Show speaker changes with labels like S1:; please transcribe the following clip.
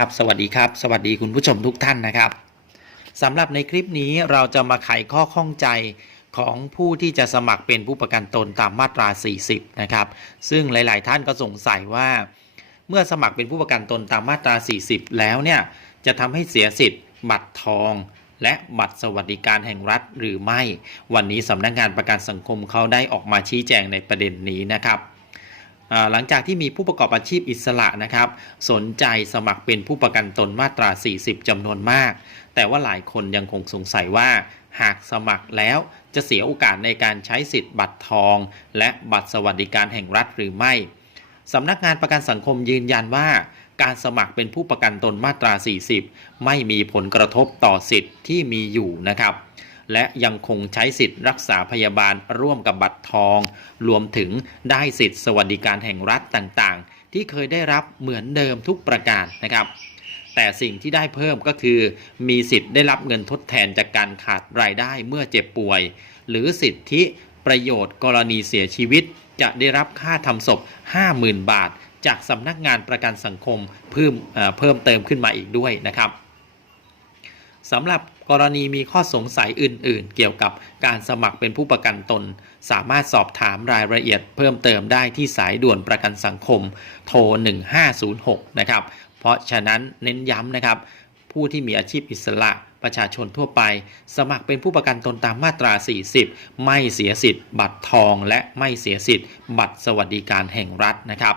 S1: ครับสวัสดีครับ สวัสดีคุณผู้ชมทุกท่านนะครับสำหรับในคลิปนี้เราจะมาไขข้อข้องใจของผู้ที่จะสมัครเป็นผู้ประกันตนตามมาตรา 40 นะครับ ซึ่งหลาย ๆ ท่านก็สงสัยว่า เมื่อสมัครเป็นผู้ประกันตนตามมาตรา 40 แล้วเนี่ยจะทำให้เสียสิทธิ์ บัตรทอง และบัตรสวัสดิการแห่งรัฐหรือไม่ วันนี้สำนักงานประกันสังคมเขาได้ออกมาชี้แจงในประเด็นนี้นะครับ หลังจากที่มีผู้ประกอบอาชีพอิสระนะครับ สนใจสมัครเป็นผู้ประกันตนมาตรา 40จำนวนมาก แต่ว่าหลายคนยังคงสงสัยว่า หากสมัครแล้วจะเสียโอกาสในการใช้สิทธิ์บัตรทอง และบัตรสวัสดิการแห่งรัฐหรือไม่สำนักงานประกันสังคมยืนยันว่า การสมัครเป็นผู้ประกันตนมาตรา 40 ไม่มีผลกระทบต่อสิทธิ์ที่มีอยู่นะครับ และยังคงใช้สิทธิ์รักษาพยาบาลร่วมกับบัตรทอง รวมถึงได้สิทธิ์สวัสดิการแห่งรัฐต่างๆ ที่เคยได้รับเหมือนเดิมทุกประการนะครับแต่สิ่งที่ได้เพิ่มก็คือ มีสิทธิ์ได้รับเงินทดแทนจากการขาดรายได้เมื่อเจ็บป่วย หรือสิทธิประโยชน์กรณีเสียชีวิต จะได้รับค่าทำศพ 50,000 บาท จากสำนักงานประกันสังคมเพิ่มเเพิ่มเติมขึ้นมาอีกด้วยนะครับ สำหรับกรณีมีข้อสงสัยอื่น ๆ เกี่ยวกับการสมัครเป็นผู้ประกันตน สามารถสอบถามรายละเอียดเพิ่มเติมได้ที่สายด่วนประกันสังคมโทร 1506 นะครับ เพราะฉะนั้นเน้นย้ำนะครับ ผู้ที่มีอาชีพอิสระประชาชนทั่วไป สมัครเป็นผู้ประกันตนตามมาตรา 40 ไม่เสียสิทธิ์ บัตรทองและไม่เสียสิทธิ์ บัตรสวัสดิการแห่งรัฐนะครับ